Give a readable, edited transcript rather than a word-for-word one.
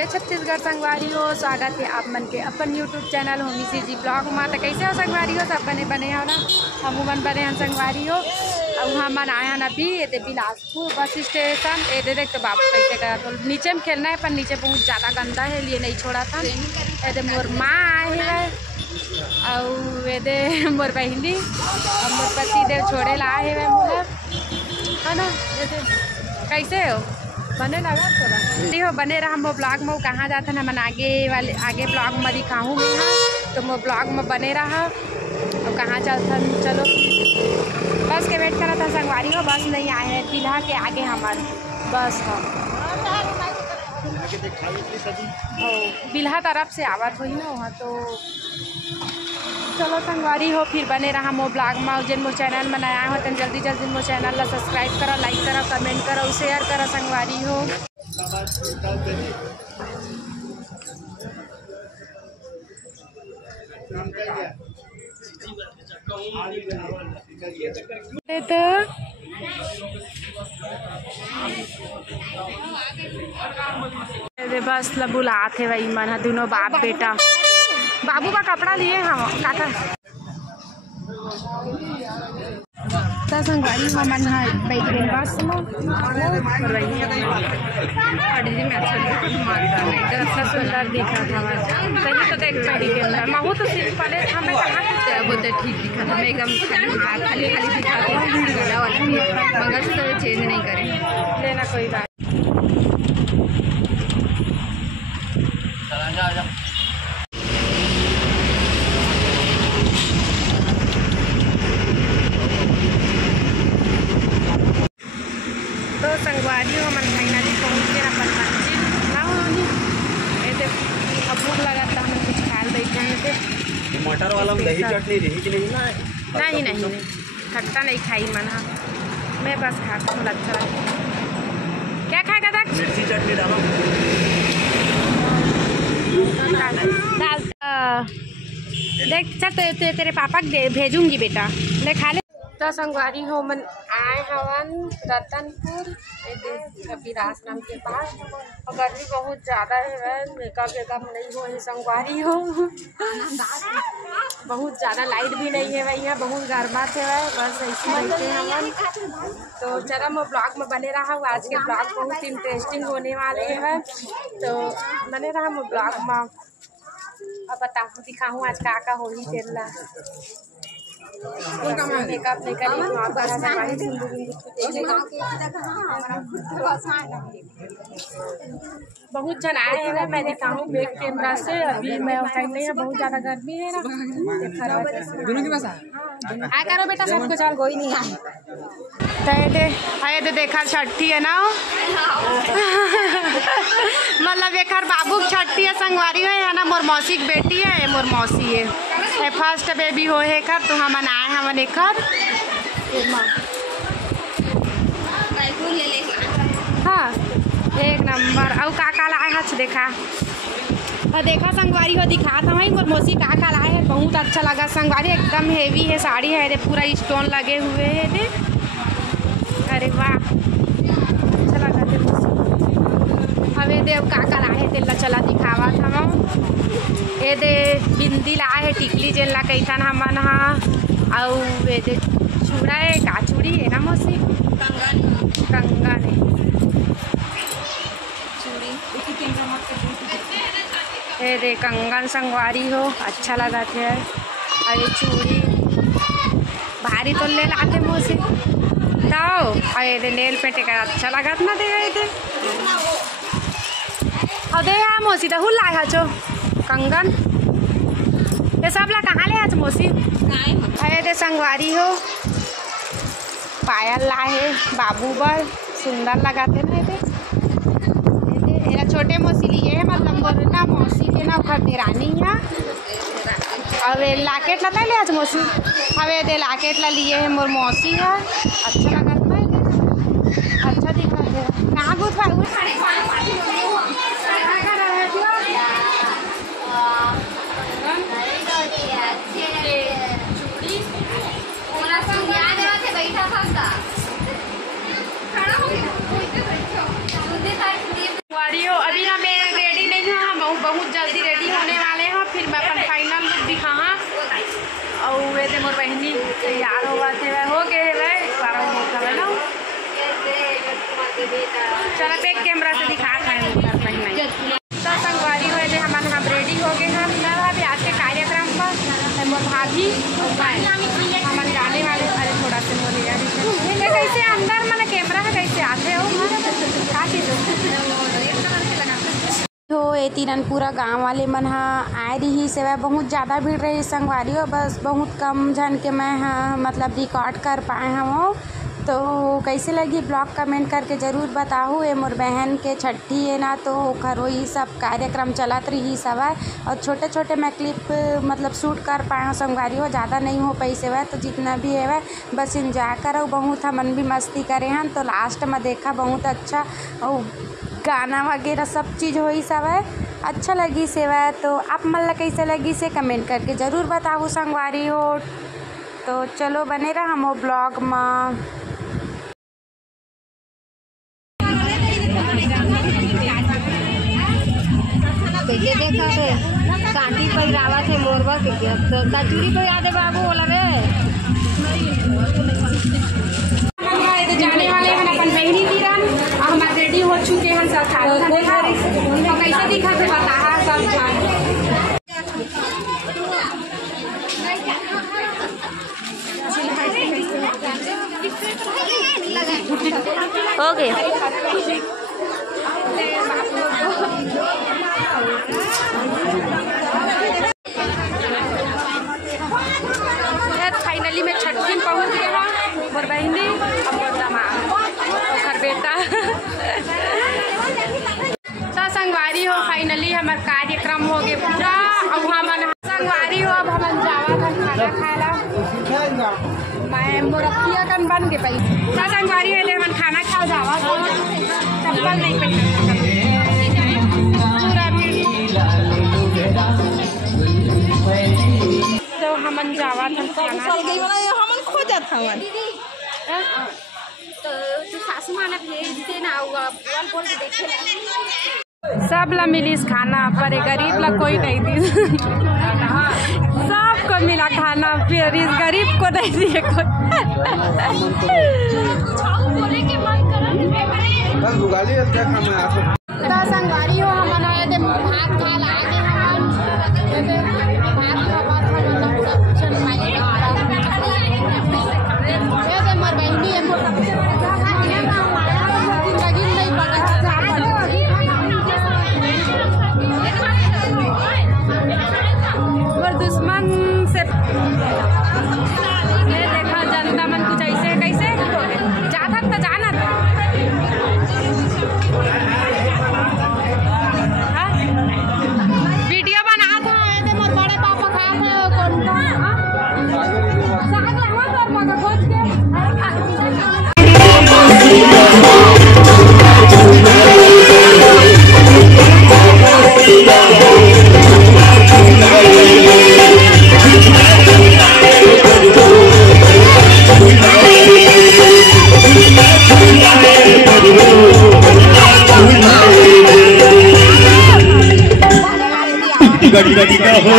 जय छत्तीसगढ़ संगवारी हो। स्वागत है आप मन के अपन यूट्यूब चैनल होमी सी जी ब्लॉग में। तो कैसे हो संगवारी हो? सब बने हो ना? हम मन बने हैं संगवारी हो। और वहाँ मन आया ना अभी ये बिलासपुर बस स्टेशन। ये देख तो बाबू कैसे करा तो नीचे में खेलना है पर नीचे बहुत ज़्यादा गंदा है लिए नहीं छोड़ा था। ये मोर माँ आए है और ये मोर बहनी और मोर पति देव छोड़े ला है मोला है ना। कैसे हो? बने लगा थोड़ा नहीं हो बने रहा मो ब्लॉग में। कहाँ जाते ना मन आगे ब्लॉग में दिखाऊँ मैं हाँ तो मो ब्लॉग में बने रहा। और कहाँ चलता चलो बस के वेट करा था संगवारी हो। बस नहीं आए हैं बिल्हा के आगे हमारे बस है बिल्हा तरफ से आवत हुई ना वहाँ। तो चलो संगवारी हो फिर बने रहा मो ब्लॉग में। जिन मो चैनल में नया हो तो जल्दी जल्दी मो चैनल ला सब्सक्राइब करो, लाइक करो, कमेंट करो, शेयर करो संगवारी हो। बस ला बुलाते वही मन दोनों बाप बेटा। बाबू का कपड़ा लिए हम काका संगवारी में मन बैठ गए बस अच्छा सुंदर दिखा था। सही तो देख के महू तो सिर्फ पहले हमें कहाँ वो तो ठीक दिखा था। मैं एकदम खाली दिखा मगर से चेंज नहीं करें लेना कोई बात। तो संगवारी हो मन फाइनली पहुँच गए अपन मंजिल ना होनी। ऐसे अब भूख लगा था हम कुछ खा बैठे हैं। मटर वाला में दही चटनी रही कि नहीं? नहीं नहीं नहीं खट्टा नहीं खाई मना मैं बस खाता हूँ अच्छा लगा। क्या खाएगा था? मिर्ची चटनी डालो डाल देख चल तेरे पापा भेजूंगी बेटा ले खा ले। तो संगवारी हो मन आए हवन रतनपुर विरास नाम के पास। और गर्मी बहुत ज़्यादा है मेकअप नहीं हो संगवारी हो। बहुत ज़्यादा लाइट भी नहीं है भाई यहाँ बहुत गर्मा थे बस ऐसे रहते हैं हवन। तो चलो मैं ब्लॉग में बने रहा हूँ। आज के ब्लॉग बहुत इंटरेस्टिंग होने वाले हैं तो बने रहा मैं ब्लॉग में। अब बताऊँ दिखाऊँ आज का हो ही तेरला मेकअप नहीं करी बहुत जन आए हैं। मैं दिखाऊँ बैक कैमरा से अभी मैं नहीं है बहुत ज़्यादा गर्मी है ना। दोनों के पास आ करो बेटा सबको चल कोई नहीं आए तो देखा छठी है ना मतलब एक बाबू छठी है संगवारी है ना। मोर मौसी की बेटी है मोर मौसी है फर्स्ट बेबी हो है कर तो हम आए हम एक हाँ एक नंबर। और का लाए है देखा और देखा संगवारी हो दिखा था वही मोर मौसी का लाए है बहुत अच्छा लगा संगवारी। एकदम हेवी है साड़ी है पूरा स्टोन लगे हुए है। अरे वाह अच्छा लगा थे हमें देव का लाए तेला चला दिखावा था। ये दे बिंदी लाए है टिकली जेल ला कही था हमन हाँ। और ये दे चूड़ा है का चूड़ी है ना मौसी कंगन है ये दे कंगन संगवारी हो अच्छा लगा थे। और ये चूड़ी भारी तो ले लाते मौसी दाओ। और ये नेल पेंट का अच्छा लगा ना दे और दे मौसी तो हुल लाए चो कंगन ये सब ला कहाँ ले आज मौसी? अरे दे संगवारी हो पायल लाए बाबू बर सुंदर लगाते ना ये छोटे मौसी लिए है मतलब ना मौसी के ना खदेरानी है। अब लाकेट लता ले आज मौसी हवे दे लाकेट ला लिए है मोर मौसी है अच्छा लगा अच्छा दिख रहा है कहाँ गुथ अभी ना मैं रेडी नहीं वे थे मोर बहनी तैयार हुआ थे वह हो गए वह बारह होता है ना। चलो एक कैमरा से दिखा था तो संगवारी हुए थे हमारे हम रेडी हो गए हम भाभी आज के कार्यक्रम पर मोर भाभी हमारे जाने वाले। अरे थोड़ा से बोले यार कैसे अंदर मैंने कैमरा है कैसे आते हो तो ये तिरनपुरा गाँव वाले मन आए रही सेवा बहुत ज़्यादा भीड़ रही संगवारी हो बस बहुत कम जन के मैं मतलब रिकॉर्ड कर पाए हम। तो कैसे लगी ब्लॉग कमेंट करके ज़रूर बताओ। ये मोर बहन के छठी है ना तो खरो ही सब कार्यक्रम चलत रही सब है और छोटे छोटे मैं क्लिप मतलब शूट कर पाए हूँ संगवारी हो ज़्यादा नहीं हो पैसे वह तो जितना भी है वह बस इंजॉय करो बहुत हमन भी मस्ती करे हैं। तो लास्ट में देखा बहुत अच्छा और गाना वगैरह सब चीज़ हो ही सब है अच्छा लगी सेवा। तो आप मन कैसे लगी से कमेंट करके ज़रूर बताओ संगवारी हो। तो चलो बने रहा हम ब्लॉग में। देखा थे कांटी पहिरावा थे मोरबा के कचूरी पहिरा दे बाबू बोला रे जाने वाले हैं अपन बहनी किरण और हमारे रेडी हो चुके हैं सब खाना देखा तो कैसे दिखा थे बता सब हो गए फाइनली मैं छठ दिन पहुँच गया मोर बहनी और मोर दामाद और बेटा तो संगवारी हो फाइनली हमारा कार्यक्रम हो गए पूरा। अब हम संगवारी हो अब हम जावा खाना खाला मैं मोरखिया कन बन के पई तो संगवारी है हम खाना खा जावा चप्पल नहीं पहन तो हमन जावा था खाना हमन खो जात हवन तो सासू माना भेजते ना बोल के देखे सब ला मिलीस खाना पर गरीब ला कोई नहीं दी सबको मिला खाना फिर इस गरीब को नहीं दिए कोई तो संगवारी हो हमन आए थे भात खा लागे हमन भात खा मोर बहनी है मोर दुश्मन से देखा जनता मन कुछ ऐसे कैसे जाता तो जाना था वीडियो बना था मोर बड़े पापा खाए थे गड़ी गड़ी का हो